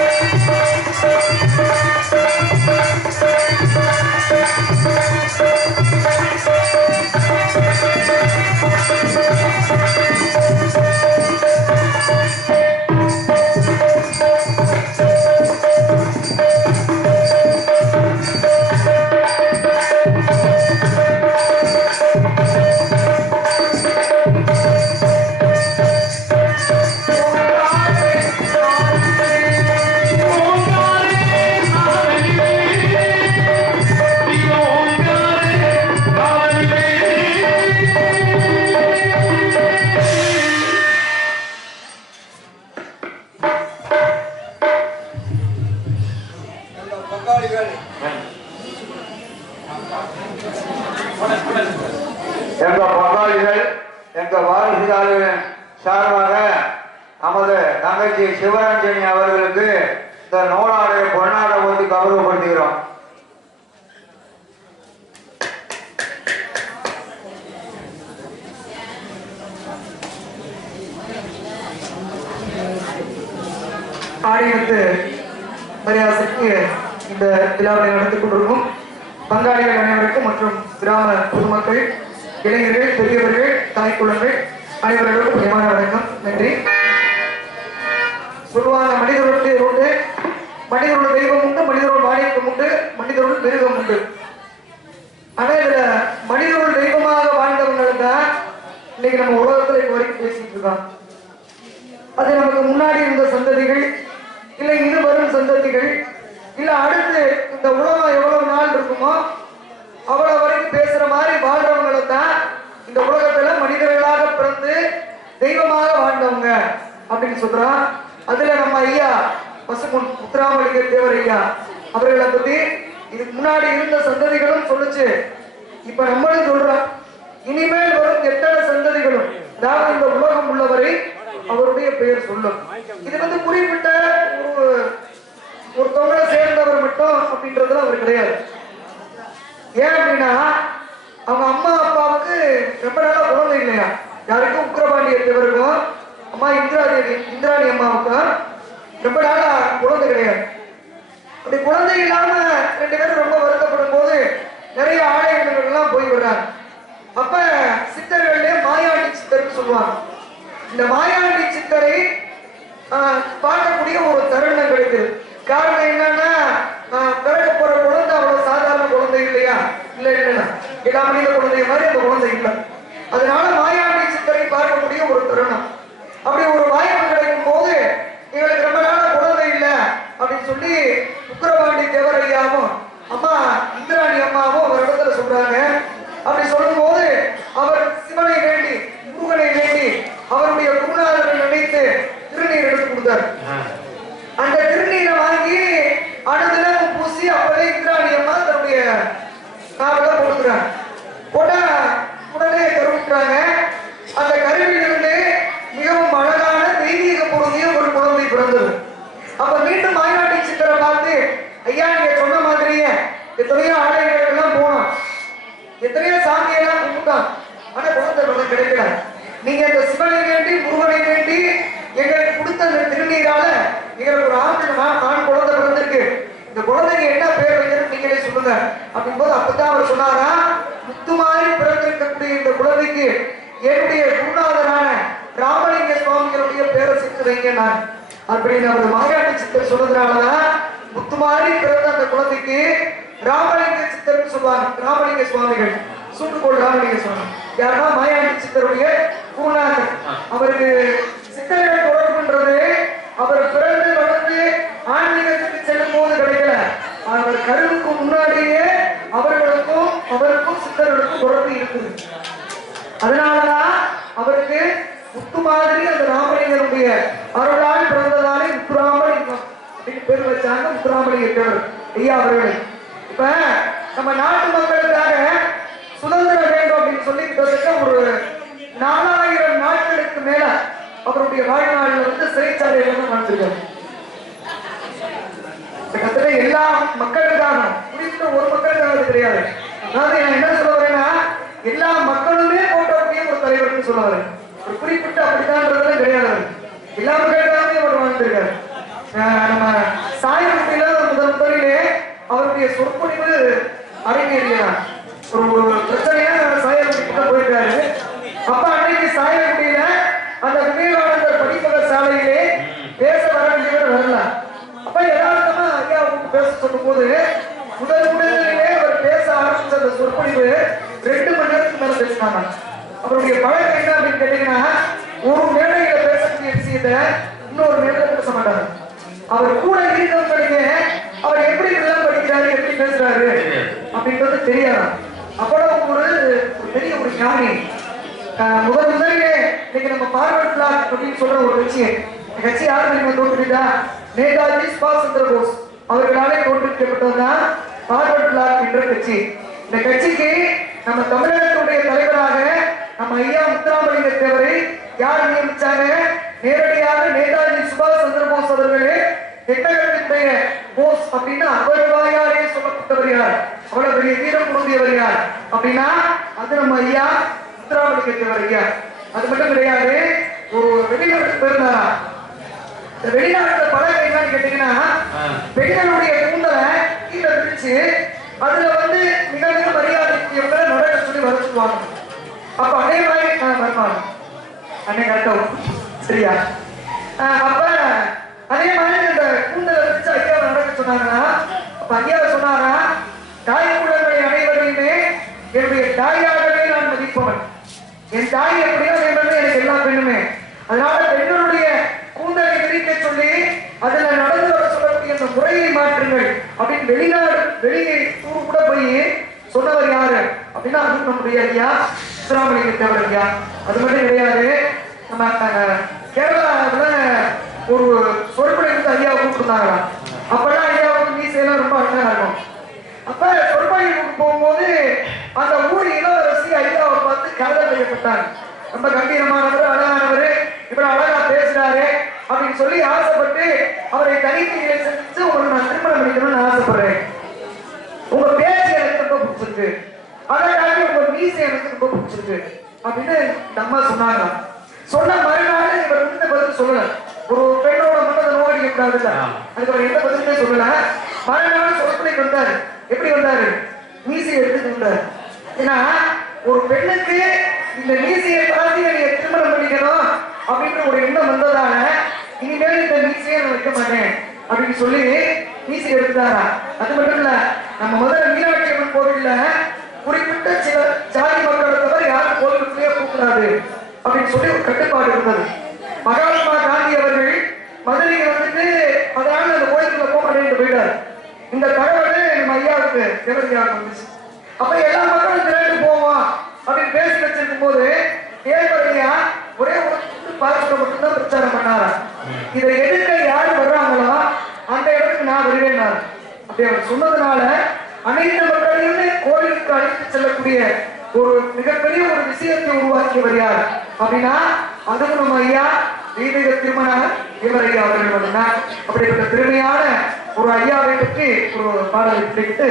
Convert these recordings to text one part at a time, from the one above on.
Música எங்க பங்காளிகள் எங்க வாரிசுதாரர்களின் சார்பாக நமது தங்கச்சி சிவரஞ்சனி அவர்களுக்கு இந்த நூலாடைய பொன்னாடை வந்து கௌரவப்படுத்துகிறோம். ஆடியத்து மரியாதைக்கு இந்த விழாவை நடத்திக் கொண்டிருக்கும் பங்காளிகள் அனைவருக்கும் மற்றும் கிராம பொதுமக்கள் இளைஞர்கள் பெரியவர்கள் தாய்க்குழந்தைகள் அனைவர்களுக்கும் பிரியமான வணக்கம். நன்றி. சொல்லுவாங்க மனிதர்களுடைய உண்டு மனிதரோட தெய்வம் உண்டு மனிதரோட மானியக்கம் உண்டு மனிதரோட மிருகம் உண்டு. ஆனா இதுல மனிதரோட தெய்வமாக வாழ்ந்தவங்க தான் இன்னைக்கு நம்ம உலகத்துல இது வரைக்கும் பேசிட்டு இருக்கோம் அது நமக்கு முன்னாடி இருந்த சந்ததிகள் இல்ல இது வரும் சந்ததிகள் இல்ல அடுத்து இந்த உலக எவ்வளவு நாள் இருக்குமோ அவ்வளவு வரைக்கும் பேசுற மாதிரி வாழ்றவங்களை தான் இந்த உலகத்துல மனிதர்களாக பிறந்து தெய்வமாக அப்படின்னு சொல்றான் அதுல நம்ம ஐயா பசுமுன் முத்துராமலிங்க தேவர் ஐயா அவர்களை பத்தி இதுக்கு முன்னாடி இருந்த சந்ததிகளும் சொல்லுச்சு. இப்ப நம்மளும் சொல்றோம் இனிமேல் வரும் எத்தனை சந்ததிகளும் அதாவது இந்த உலகம் உள்ளவரை அவருடைய பெயர் சொல்லும். இது வந்து குறிப்பிட்ட ஒரு ஒரு சேர்ந்தவர் மட்டும் அப்படின்றதுல அவர் கிடையாது. ஏன் அப்படின்னா அவங்க அம்மா அப்பாவுக்கு ரொம்ப நாளா குழந்தை இல்லையா? யாருக்கும் உக்கிரபாண்டிய தேவருக்கும் அம்மா இந்திரா தேவி இந்திராணி அம்மாவுக்கு ரொம்ப நாளா குழந்தை கிடையாது. அப்படி குழந்தை இல்லாம ரெண்டு பேரும் ரொம்ப வருத்தப்படும் போது நிறைய ஆலயங்கள் எல்லாம் போய் வர்றாங்க அப்ப சித்தர்களே மாயாண்டி சித்தர்னு சொல்லுவாங்க. இந்த மாயாண்டி சித்தரை பார்க்கக்கூடிய ஒரு தருணம் கிடைக்குது. காரணம் என்னன்னா பிறகு பிறக்க போற குழந்தை அவ்வளவு சாதாரண குழந்தை இல்லையா? இல்ல இல்லைன்னா. எல்லா மனித குழந்தை மாதிரி அந்த குழந்தை இல்லை. அதனால மாயாண்டி சித்தரை பார்க்கக்கூடிய ஒரு தருணம். அப்படி ஒரு வாய்ப்பு கிடைக்கும் போது எங்களுக்கு ரொம்ப நாள குழந்தை இல்லை அப்படின்னு சொல்லி உக்கிரவாண்டி தேவரையாவும் அம்மா இந்திராணி அம்மாவும் ஒரு இடத்துல சொல்றாங்க. அப்படி சொல்லும்போது அவர் சிவனை வேண்டி முருகனை வேண்டி அவருடைய குருநாதரை நினைத்து திருநீர் எடுத்து கொடுத்தார். அந்த திருநீரை வாங்கி அனுதினம் பூசி அப்பவே இந்திராணி அம்மா தன்னுடைய நாவல போட்டுக்கிறாங்க. போட்டா உடனே கருவுற்றாங்க அந்த கருவிலிருந்து மிகவும் அழகான தெய்வீக பொருந்திய ஒரு குழந்தை அப்ப மீண்டும் மாயாண்டி சித்தரை பார்த்து ஐயா நீங்க சொன்ன மாதிரியே எத்தனையோ ஆலயங்களுக்கு போனோம். எத்தனையோ சாமியெல்லாம் கும்பிட்டோம். ஆனா குழந்தை குழந்தை கிடைக்கல. நீங்க இந்த சிவனை வேண்டி முருகனை வேண்டி எங்களுக்கு கொடுத்த அந்த திருநீரால எங்களுக்கு ஒரு ஆண் ஆண் குழந்தை பிறந்திருக்கு. இந்த குழந்தைக்கு என்ன பேர் வைக்கிறது நீங்களே சொல்லுங்க. அப்படிங்கும்போது அப்பதான் அவர் சொன்னாரா முத்து மாதிரி பிறந்திருக்கக்கூடிய இந்த குழந்தைக்கு என்னுடைய குருநாதரான ராமலிங்க சுவாமிகளுடைய பேரை சேர்த்து வைங்க நான். அப்படின்னு அவர் மாயாண்டி சித்தர் சொன்னதுனாலதான் முத்து மாதிரி பிறந்த அந்த குழந்தைக்கு ராமலிங்க சித்தர்னு சொல்லுவாங்க. ராமலிங்க சுவாமிகள். சூட்டுக்கோள் ராமலிங்க சுவாமி. யாருன்னா மாயாண்டி சித்தருடைய குருநாதர். அவருக்கு சித்தர்கள் தொடர்புன்றது அவர் பிறந்து வளர்ந்து ஆன்மீகத்துக்கு செல்லும் போது கிடைக்கல. அவர் கருவுக்கு முன்னாடியே அவர்களுக்கும் அவருக்கும் சித்தர்களுக்கும் தொடர்பு இருக்குது. அதனாலதான் அவருக்கு முத்து மாதிரி அந்த ராமலிங்கனுடைய அருளால் பிறந்ததாலே முத்துராமலிங்கம் அப்படின்னு பேர் வச்சாங்க முத்துராமலிங்கர் ஐயா அவர்களே இப்ப நம்ம நாட்டு மக்களுக்காக சுதந்திரம் வேண்டும் அப்படின்னு சொல்லி ஒரு நாலாயிரம் நாட்களுக்கு மேல அவருடைய வாழ்நாளில் வந்து சிறைச்சாலையில தான் வாழ்ந்திருக்காரு கிட்டத்தட்ட எல்லா மக்களுக்காக குறிப்பிட்ட ஒரு மக்களுக்காக அது கிடையாது. அதாவது என்ன சொல்ல வரேன்னா எல்லா மக்களுமே போட்டக்கூடிய ஒரு தலைவர்னு சொல்ல வரேன். ஒரு குறிப்பிட்ட அப்படித்தான்றதுலாம் கிடையாது. அவர். எல்லா அவர் வாழ்ந்திருக்காரு. நம்ம சாயத்தில முதல் முதலிலே அவருடைய சொற்பொழிவு அரங்கேறியதான் ஒரு ஒரு பிரச்சனையா சாயப்பட்டிக்கு போயிருக்காரு. அப்ப அன்னைக்கு சாயக்குடியில அந்த விவேகானந்தர் படிப்பக சாலையிலே பேச வர வேண்டியவர் வரல. அப்ப யதார்த்தமா ஐயா அவங்க பேச சொல்லும் போது முதல் முதலிலே அவர் பேச ஆரம்பிச்ச அந்த சொற்பொழிவு ரெண்டு மணி நேரத்துக்கு மேல பேசினாங்க. அவருடைய பழக்கம் என்ன அப்படின்னு கேட்டீங்கன்னா ஒரு மேடையில பேசக்கூடிய விஷயத்த இன்னொரு மேடையில பேச மாட்டாரு. அவர் கூட இருக்கிறவங்களுக்கு அவர் எப்படி இதெல்லாம் படிக்கிறாரு எப்படி பேசுறாரு அப்படின்றது தெரியாதான் அவ்வளவு ஒரு பெரிய ஒரு ஞானி. முதல் முதலே இன்னைக்கு நம்ம பார்வர்ட் பிளாக் அப்படின்னு சொல்ற ஒரு கட்சி இந்த கட்சி யார் நீங்க தோற்றுவிட்டா? நேதாஜி சுபாஷ் சந்திர போஸ். அவர்களாலே தோற்றுவிக்கப்பட்டதுதான் பார்வர்ட் பிளாக் என்ற கட்சி. இந்த கட்சிக்கு நம்ம தமிழகத்துடைய தலைவராக நம்ம ஐயா முத்துராமலிங்க தேவரை யார் நியமிச்சாங்க? நேரடியாக நேதாஜி சுபாஷ் சந்திர போஸ் அவர்களே எட்டகத்தினுடைய போஸ் அப்படின்னா அவர் வாயாலே சொல்லப்பட்டவர் யார்? அவ்வளவு பெரிய வீரம் பொருந்தியவர் யார்? அப்படின்னா அது நம்ம ஐயா முத்துராமலிங்க தேவர் ஐயா. அது மட்டும் கிடையாது ஒரு வெளிநாட்டுக்கு போயிருந்தாரா வெளிநாட்டுல பழக்கம் என்னன்னு கேட்டீங்கன்னா பெண்களுடைய கூந்தலை கீழே விரிச்சு அதுல வந்து மிக மிக மரியாதைக்குரியவங்களை நடக்க சொல்லி வர சொல்லுவாங்க அப்ப அதே மாதிரி நான் வருவாங்க அன்னை கரெக்டா சரியா? ஆஹ் அப்ப அதே மாதிரி இந்த கூந்தலை விரிச்சு ஐயாவை நடக்க சொன்னாங்கன்னா அப்ப ஐயாவை சொன்னாரா? தாய் குழந்தை அனைவரையுமே என்னுடைய தாயாகவே நான் மதிப்பவன். என் தாய் எப்படியோ வேண்டது எனக்கு எல்லா பெண்ணுமே. அதனால பெண்களுடைய கூந்தலை விரிக்க சொல்லி அதுல நடந்து வர சொல்லக்கூடிய அந்த முறையை மாற்றுங்கள் அப்படின்னு வெளிநாடு வெளியே ஊர் கூட போய் சொன்னவர் யாரு? அப்படின்னா அது நம்முடைய ஐயா சிராமலிங்க தேவர் ஐயா. அது மட்டும் கிடையாது. நம்ம கேரளாவில் ஒரு சொற்பனை வந்து ஐயா கூப்பிட்டுருந்தாங்களாம் அப்பெல்லாம் ஐயாவுக்கு மீசையெல்லாம் ரொம்ப அழகா இருக்கும். அப்ப சொற்பொழிவுக்கு போகும்போது அந்த ஊர் இளவரசி ஐயாவை பார்த்து கலதல் செய்யப்பட்டாங்க ரொம்ப கம்பீரமானவர் அழகானவர் இவர் அழகா பேசுறாரு அப்படின்னு சொல்லி ஆசைப்பட்டு அவரை தனித்து செஞ்சு உங்களுக்கு நான் திருமணம் பண்ணிக்கணும்னு ஆசைப்படுறேன். உங்க பேர் பிடிச்சிருக்கு. அதை தாண்டி உங்க மீசை எனக்கு ரொம்ப பிடிச்சிருக்கு. அப்படின்னு இந்த அம்மா சொன்னாங்க. சொன்ன மறுநாள் இவர் வந்து இந்த பதில் சொல்லல. ஒரு பெண்ணோட மனதை நோக்கடிக்க கூடாதுல்ல. அதுக்கு அவர் எந்த பதிலுமே சொல்லல. மறுநாள் சொற்கொலைக்கு வந்தாரு. எப்படி வந்தாரு? மீசை எடுத்துட்டு வந்தாரு. ஏன்னா ஒரு பெண்ணுக்கு இந்த மீசையை பார்த்து நீங்க திருமணம் பண்ணிக்கணும் அப்படின்ற ஒரு எண்ணம் வந்ததால இனிமேல் இந்த மீசையை நான் வைக்க மாட்டேன் அப்படின்னு சொல்லி மீசை எடுத்துட்டாரா? அது மட்டும் இல்ல நம்ம முதல்ல மீனாட்சி அம்மன் கோவில்ல குறிப்பிட்ட சில ஜாதி மக்களை தவிர யாரும் கோவிலுக்குள்ளே போகக்கூடாது அப்படின்னு சொல்லி ஒரு கட்டுப்பாடு இருந்தது. மகாத்மா காந்தி அவர்கள் மதுரைக்கு வந்துட்டு அதனால அந்த கோயிலுக்குள்ள போக மாட்டேன்னு போயிட்டார். இந்த தகவல் நம்ம ஐயாவுக்கு திறமையாக வந்துச்சு. அப்ப எல்லா மக்களும் திரண்டு போவோம் அப்படின்னு பேசி வச்சிருக்கும் போது தேவரையா ஒரே ஒரு துண்டு மட்டும்தான் பிரச்சாரம் பண்ணாரா? இதை எதிர்க்க யாரு வர்றாங்களோ அந்த இடத்துக்கு நான் வருவேன் அப்படி அவர் சொன்னதுனால அனைத்து மக்களையுமே கோயிலுக்கு அழைத்து செல்லக்கூடிய ஒரு மிகப்பெரிய ஒரு விஷயத்தை உருவாக்கியவர் யார்? அப்படின்னா அதுவும் நம்ம ஐயா தெய்வீக திருமண இவர் ஐயா அவர்கள் அப்படிப்பட்ட திறமையான ஒரு ஐயாவை பற்றி ஒரு பாடலை பிடித்து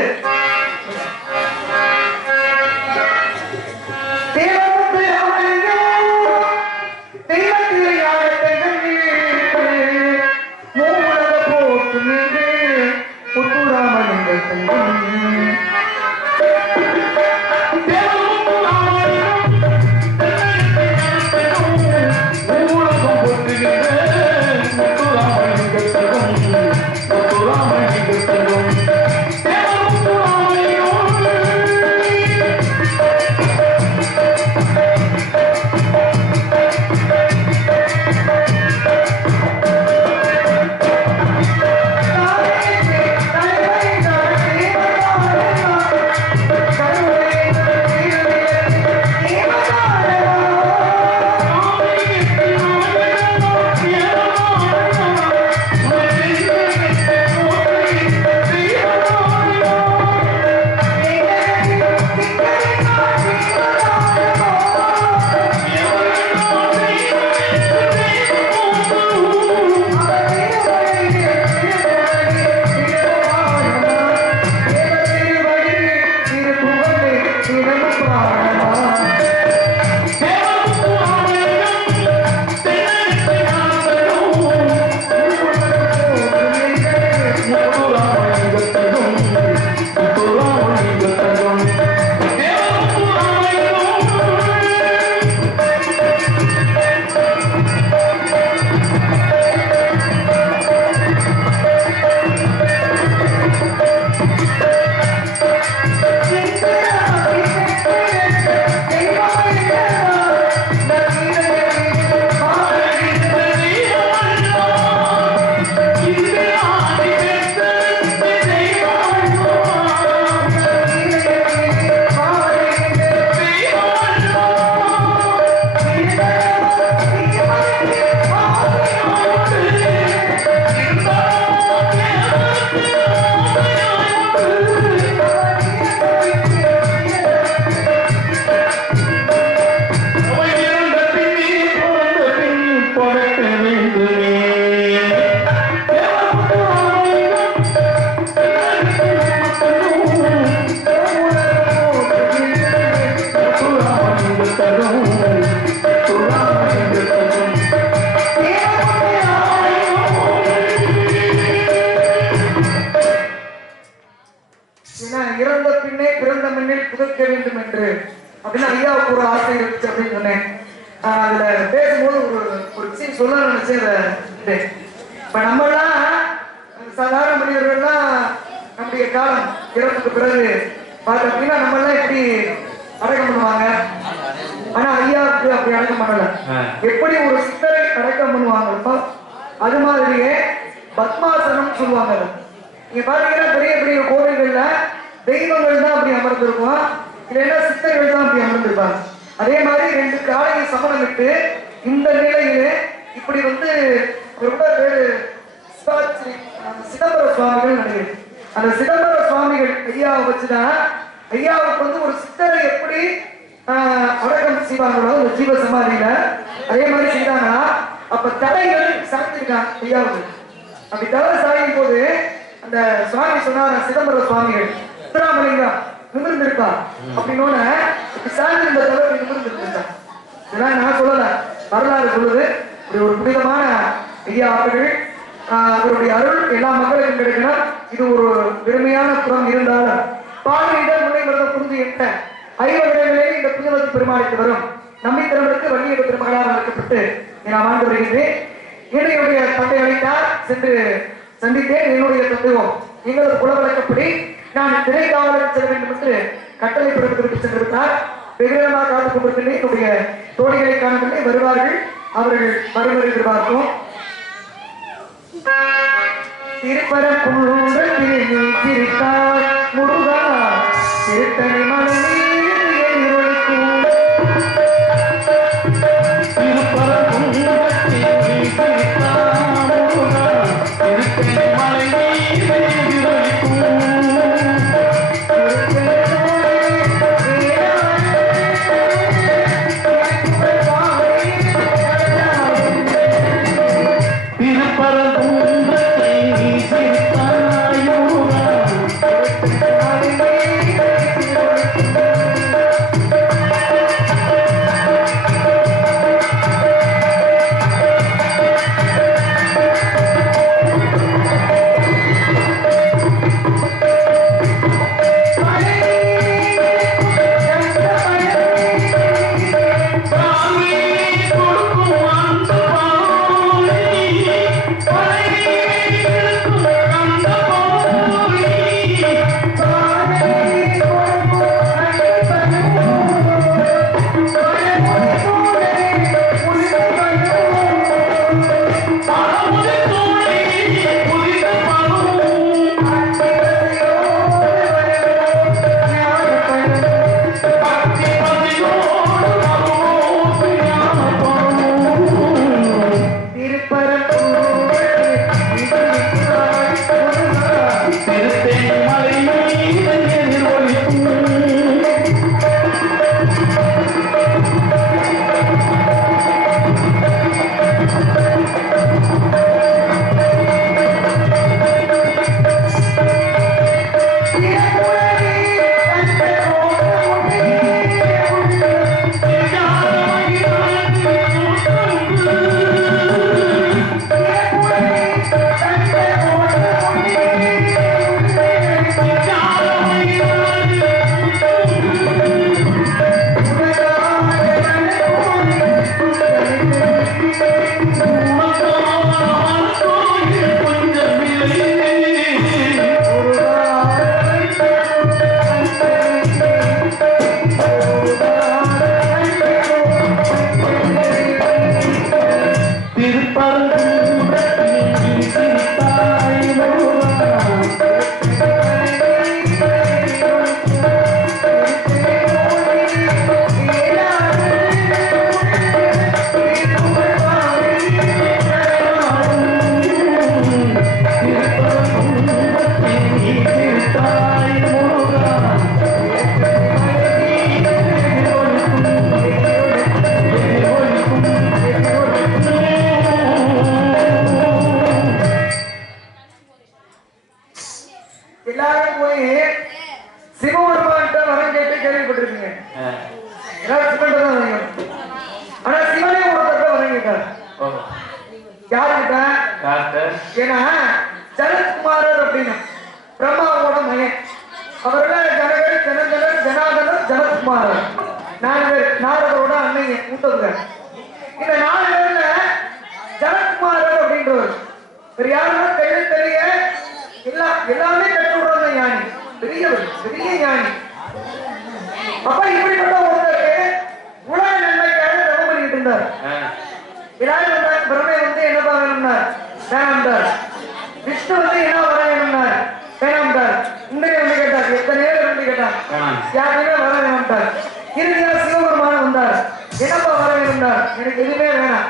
சொல்ல நினைச்சேன். இப்ப நம்மெல்லாம் சாதாரண மனிதர்கள்லாம் நம்முடைய காலம் இறப்புக்கு பிறகு பார்த்தோம் அப்படின்னா நம்மெல்லாம் எப்படி அடக்கம் பண்ணுவாங்க. ஆனா ஐயாவுக்கு அப்படி அடக்கம் பண்ணல. எப்படி ஒரு சித்தரை அடக்கம் பண்ணுவாங்களோ அது மாதிரியே பத்மாசனம் சொல்லுவாங்க. நீங்க பாத்தீங்கன்னா பெரிய பெரிய கோவில்கள்ல தெய்வங்கள் தான் அப்படி அமர்ந்திருக்கும். இல்லைன்னா சித்தர்கள் தான் அப்படி அமர்ந்திருப்பாங்க? அதே மாதிரி ரெண்டு காலையை சமணமிட்டு இந்த நிலையிலே இப்படி வந்து ஒரு கூட பேரு சிதம்பர சுவாமிகள் நினைக்கிறேன் அந்த சிதம்பர சுவாமிகள் ஐயாவை வச்சுதான் ஐயாவுக்கு வந்து ஒரு சித்தரை எப்படி அடக்கம் செய்வாங்களோ அந்த ஜீவ சமாதியில அதே மாதிரி செய்தாங்கன்னா அப்ப தலைகள் சாத்திருக்காங்க ஐயாவுக்கு. அப்படி தலை சாயும் போது அந்த சுவாமி சொன்னார் சிதம்பர சுவாமிகள் சித்தராமலிங்கம் நிமிர்ந்திருப்பா. அப்படின்னு சாய்ந்து இந்த தலை நிமிர்ந்திருக்கா இதெல்லாம் நான் சொல்லல. வரலாறு சொல்லுது. இப்படி ஒரு புனிதமான ஐயா அவர்கள் அவருடைய அருள் எல்லா மக்களுக்கும் கிடைக்கணும். இது ஒரு பெருமையான புறம் இருந்தாலும் பாலினிடம் முன்னை புரிந்து எட்ட ஐவர்களிலே இந்த புனிதத்தை பெருமாளித்து வரும். நம்மை தலைவருக்கு வள்ளியக பெருமகளாக அழைக்கப்பட்டு நான் வாழ்ந்து வருகின்றேன். என்னுடைய தந்தை அழைத்தார். சென்று சந்தித்தேன். என்னுடைய தத்துவம் எங்களது குலவழக்கப்படி நான் திரை காவலுக்கு செல்ல வேண்டும் என்று கட்டளை பிறப்பிற்கு சென்றிருந்தார். வெகுவிதமாக காத்துக் கொண்டிருக்கின்றேன். என்னுடைய தோழிகளை காணவில்லை. வருவார்கள். அவர்கள் வருவதை எதிர்பார்க்கிறோம் திருப்பரங்குன்ற திருத்தார் முருகா திருத்தணி மலையில் ஜனத்குமாரர் நாலு பேர் நாரதரோட அன்னைங்க மூத்தவங்க இந்த நாலு பேர்ல ஜனகுமாரர் அப்படின்றவர் வேற யாருன்னா தெரிய தெரிய. எல்லாம் எல்லாமே கற்று விடுறவங்க ஞானி. பெரியவர் பெரிய ஞானி. அப்ப இப்படிப்பட்ட ஒருத்தருக்கு உலக நன்மைக்காக தவம் பண்ணிட்டு இருந்தார். எல்லாரும் வந்தார் பிரம்மை வந்து என்னப்பா வேணும்னார் வேணாம்டார் விஷ்ணு வந்து என்ன வர வேணும்னார் வேணாம்டார் உண்மையை வந்து கேட்டார் எத்தனை யாருமே வர வேணாம்டார் இறுதியா சிவபெருமான் வந்தார். என்னப்பா வர வேணும்னார் எனக்கு எதுவுமே வேணாம்.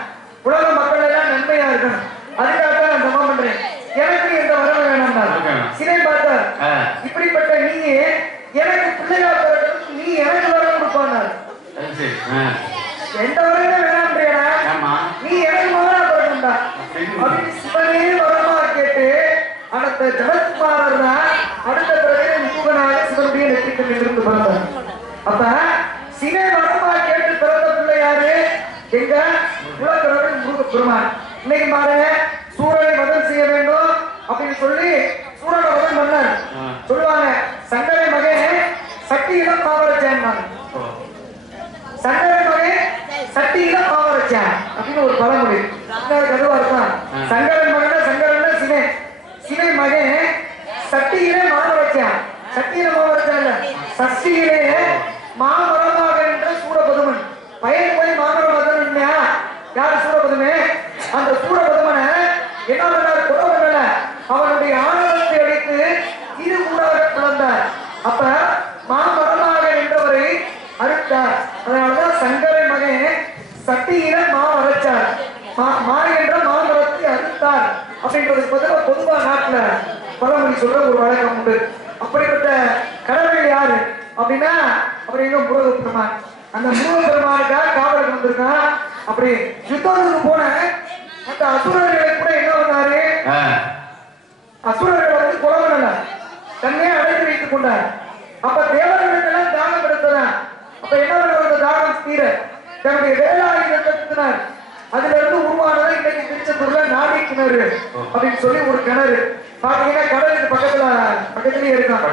உலக மக்கள் எல்லாம் நன்மையா இருக்கணும். அதுக்காக தான் நான் தவம் பண்றேன். எனக்கு எந்த வரவு வேணாம்னார் வேணாம். சிலை பார்த்தார். இப்படிப்பட்ட நீ எனக்கு பிள்ளையா பிறக்கணும் நீ எனக்கு வர கொடுப்பானார். எந்த வரவே வேணாம்ன்றியடா ஆமா. நீ எனக்கு மகனா பிறக்கணும்டா அப்படின்னு சிவனே வரமா கேட்டு அடுத்த ஜனத்குமாரர் தான் அடுத்த பிறகு முகனாக சிவனுடைய நெற்றிக்கண்ணில் இருந்து பிறந்தார். அப்ப சிவனை வரமா கேட்டு பிறந்த பிள்ளை யாரு? எங்க? உலகிறவர்கள் முருக பெருமான். இன்னைக்கு பாருங்க சூரனை வதம் செய்ய வேண்டும் அப்படின்னு சொல்லி சூரனை வதம் பண்ணார். சொல்லுவாங்க சங்கரை மகன் சக்தியிடம் பாவரச்சேன். சங்கர மகன் சட்டியில பாவரச்சான் அப்படின்னு ஒரு பழமொழி. இருக்கான் சங்கரன் மகன் சங்கரன் சிவன். சிவன் மகன் சட்டியிலே மாவரச்சான் சட்டியில மாவரச்சான் மாமரமாக என்ற சூரபதுமன். பையன் போய் மாமரம் இல்லையா யாரு சூரபதுமே? அந்த சூரபதுமனை என்ன பண்ணார் கொலை அவனுடைய ஆனந்தத்தை அடித்து இரு கூடாக பிளந்தார். அப்ப மாமரமாக என்றவரை அறுத்தார். அதனாலதான் சங்கரை மகன் சட்டியில மா அரைச்சார். மா- மா என்ற மாமரத்தை அறுத்தார். அப்படின்றது பதிலாக பொதுவா நாட்டுல பழமொழி சொல்ற ஒரு வழக்கம் உண்டு. அப்படின்னா அவர் எங்க முருகப்பெருமான் அந்த முருகப்பெருமானுக்காக காவலுக்கு வந்திருக்கான் அப்படி யுத்தத்துக்கு போன அந்த அசுரர்களை கூட என்ன பண்ணாரு. அசுரர்களை வந்து கொலை பண்ணல. தன்னையே அடைத்து வைத்துக் கொண்டார். அப்ப தேவர்களுக்கெல்லாம் தானம் எடுத்ததான் அப்ப என்ன பண்ணுவாங்க தானம் தீர தன்னுடைய வேலாயுதத்தை குத்தினார் அதுல இருந்து உருவானது இன்னைக்கு திருச்செந்தூர்ல நாடி கிணறு அப்படின்னு சொல்லி ஒரு கிணறு. பாத்தீங்கன்னா கடலுக்கு பக்கத்துல பக்கத்துலயே இருக்கான்.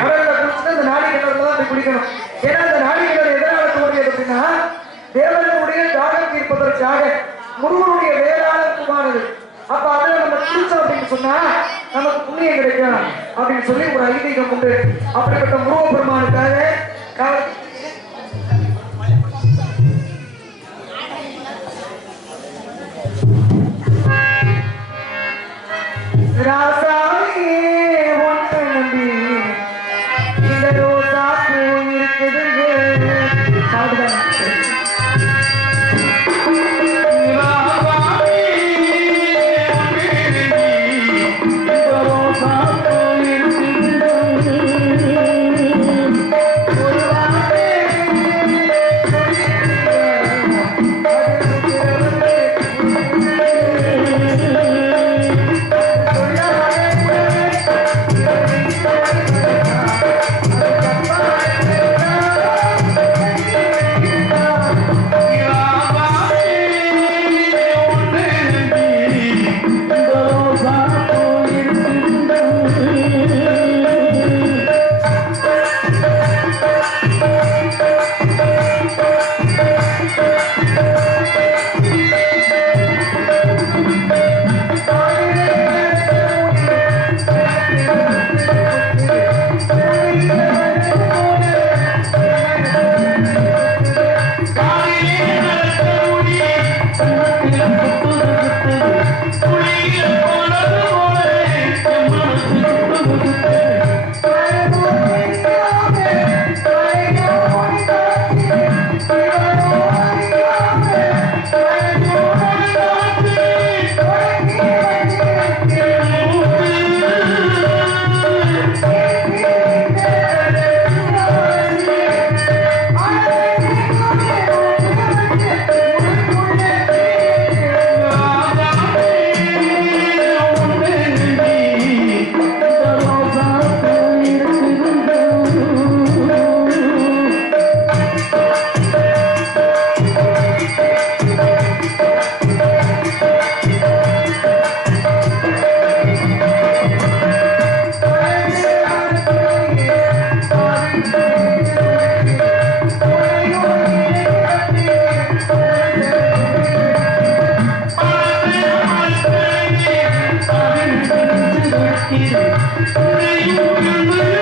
கடல்ல குடிச்சிட்டு அந்த நாடி கிணறுல தான் போய் குடிக்கணும் ஏன்னா அந்த நாடி கிணறு எதனால தோன்றியது அப்படின்னா தேவனுடைய தாகம் தீர்ப்பதற்காக முருகனுடைய வேளாண் உருவானது அப்ப அதுல நம்ம குடிச்சோம் அப்படின்னு சொன்னா நமக்கு புண்ணியம் கிடைக்கும் அப்படின்னு சொல்லி ஒரு ஐதீகம் உண்டு. அப்படிப்பட்ட முருக பெருமானுக்காக Thank you.